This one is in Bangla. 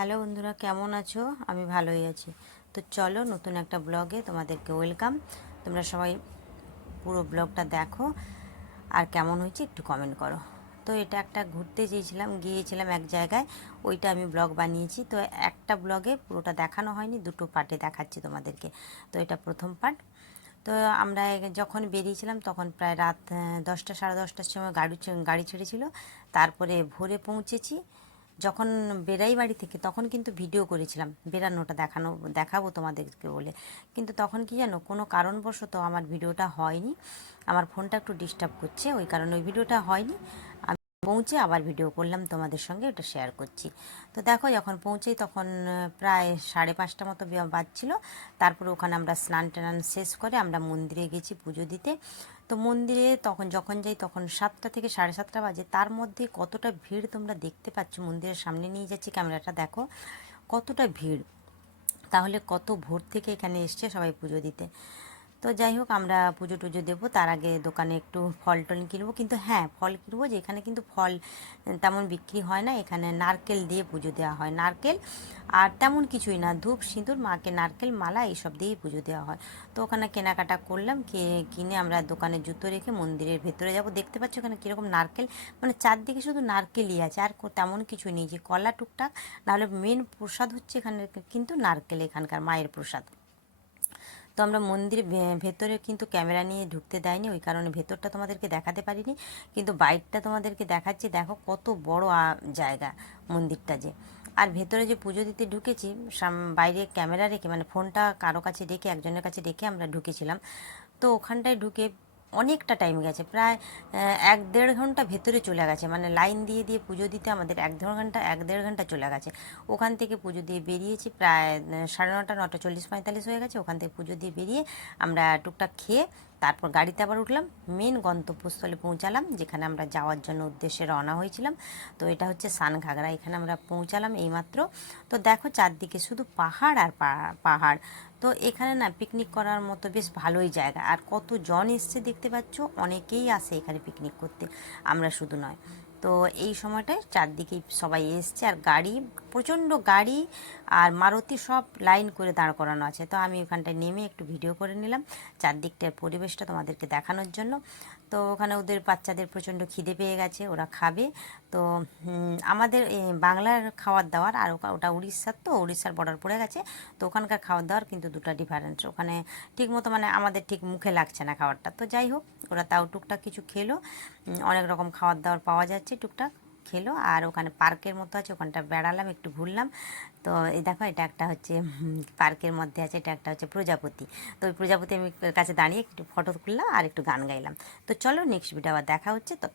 হ্যালো বন্ধুরা, কেমন আছো? আমি ভালোই আছি। তো চলো, নতুন একটা ব্লগে তোমাদেরকে ওয়েলকাম। তোমরা সবাই পুরো ব্লগটা দেখো, আর কেমন হয়েছে একটু কমেন্ট করো। তো এটা একটা ঘুরতে গিয়েছিলাম এক জায়গায়, ওইটা আমি ব্লগ বানিয়েছি। তো একটা ব্লগে পুরোটা দেখানো হয়নি, দুটো পার্টে দেখাচ্ছি তোমাদেরকে। তো এটা প্রথম পার্ট। তো আমরা যখন বেরিয়েছিলাম তখন প্রায় রাত 10টা সাড়ে 10টার সময় গাড়ি ছেড়েছিল। তারপরে ভোরে পৌঁছেছি। যখন বেরাই বাড়ি থেকে তখন কিন্তু ভিডিও করেছিলাম, বেরানোটা দেখাবো তোমাদেরকে বলে। কিন্তু তখন কি জানো, কোনো কারণবশত আমার ভিডিওটা হয়নি। আমার ফোনটা একটু ডিস্টার্ব করছে, ওই কারণে ওই ভিডিওটা হয়নি। পৌঁছে আবার ভিডিও করলাম, তোমাদের সঙ্গে ওটা শেয়ার করছি। তো দেখো, যখন পৌঁছেই তখন প্রায় 5:30 মতো বাজছিল। তারপরে ওখানে আমরা স্নান টান শেষ করে আমরা মন্দিরে গেছি পুজো দিতে। তো মন্দিরে যখন যাই তখন 7টা থেকে 7:30 বাজে। তার মধ্যে কতটা ভিড় তোমরা দেখতে পাচ্ছ। মন্দিরের সামনে নিয়ে যাচ্ছি ক্যামেরাটা, দেখো কতটা ভিড়। তাহলে কত ভোর থেকে এখানে এসছে সবাই পুজো দিতে। তো যাই হোক, আমরা পুজো টুজো দেবো, তার আগে দোকানে একটু ফল টল কিনবো। কিন্তু হ্যাঁ, ফল কিনবো যে এখানে কিন্তু ফল তেমন বিক্রি হয় না। এখানে নারকেল দিয়ে পুজো দেওয়া হয়, নারকেল আর তেমন কিছুই না, ধূপ সিঁদুর, মাকে নারকেল মালা এইসব দিয়েই পুজো দেওয়া হয়। তো ওখানে কেনাকাটা করলাম, কিনে আমরা দোকানে জুতো রেখে মন্দিরের ভেতরে যাব। দেখতে পাচ্ছ এখানে কীরকম নারকেল, মানে চারদিকে শুধু নারকেলই আছে, আর তেমন কিছু নেই, যে কলা টুকটাক। নাহলে মেন প্রসাদ হচ্ছে এখানে কিন্তু নারকেল, এখানকার মায়ের প্রসাদ। তো আমরা মন্দির ভেতরে কিন্তু ক্যামেরা নিয়ে ঢুকতে দেয়নি, ওই কারণে ভেতরটা তোমাদেরকে দেখাতে পারিনি। কিন্তু বাইরটা তোমাদেরকে দেখাচ্ছি, দেখো কত বড় জায়গা মন্দিরটা যে। আর ভেতরে যে পুজো দিতে ঢুকেছি, বাইরে ক্যামেরা রেখে, মানে ফোনটা কারো কাছে রেখে, একজনের কাছে রেখে আমরা ঢুকেছিলাম। তো ওখানটায় ঢুকে অনেকটা টাইম গেছে, প্রায় 1-1.5 ঘন্টা ভেতরে চলে গেছে। মানে লাইন দিয়ে দিয়ে পুজো দিতে আমাদের 1-1.5 ঘন্টা চলে গেছে। ওখান থেকে পুজো দিয়ে বেরিয়েছি প্রায় 9:30, 9:40, 45 হয়ে গেছে। ওখান থেকে পুজো দিয়ে বেরিয়ে আমরা টুকটাক খেয়ে তারপর গাড়িতে আবার উঠলাম, মেন গন্তব্যস্থলে পৌঁছালাম, যেখানে আমরা যাওয়ার জন্য উদ্দেশ্যে রওনা হয়েছিলাম। তো এটা হচ্ছে সানঘাগরা, এখানে আমরা পৌঁছালাম এইমাত্র। তো দেখো চারদিকে শুধু পাহাড় আর পাহাড়। তো এখানে না পিকনিক করার মতো বেশ ভালোই জায়গা। আর কত জন এসছে দেখতে পাচ্ছ, অনেকেই আসে এখানে পিকনিক করতে, আমরা শুধু নয়। তো এই সময়টায় চারদিকেই সবাই এসছে, আর গাড়ি, প্রচণ্ড গাড়ি আর মারুতি সব লাইন করে দাঁড় করানো আছে। তো আমি ওখানটায় নেমে একটু ভিডিও করে নিলাম চারদিকটার পরিবেশটা তোমাদেরকে দেখানোর জন্য। তো ওখানে ওদের বাচ্চাদের প্রচণ্ড খিদে পেয়ে গেছে, ওরা খাবে। তো আমাদের বাংলার খাবার দাবার, আর ওটা উড়িষ্যার, তো উড়িষ্যার বর্ডার পড়ে গেছে। তো ওখানকার খাবার দাবার কিন্তু দুটো ডিফারেন্স। ওখানে ঠিক মতো, মানে আমাদের ঠিক মুখে লাগছে না খাবারটা। তো যাই হোক, ওরা তাও টুকটাক কিছু খেলো। অনেক রকম খাবার দাবার পাওয়া যাচ্ছে, টুকটাক খেলো। আর ওখানে পার্কের মতো আছে, ওখানটা বেড়ালাম, একটু ঘুরলাম। তো এই দেখো, এটা একটা হচ্ছে পার্কের মধ্যে আছে, এটা একটা হচ্ছে প্রজাপতি। তো ওই প্রজাপতি আমি কাছে দাঁড়িয়ে একটু ফটো তুললাম আর একটু গান গাইলাম। তো চলো, নেক্সট ভিডিও আবার দেখা হচ্ছে। তো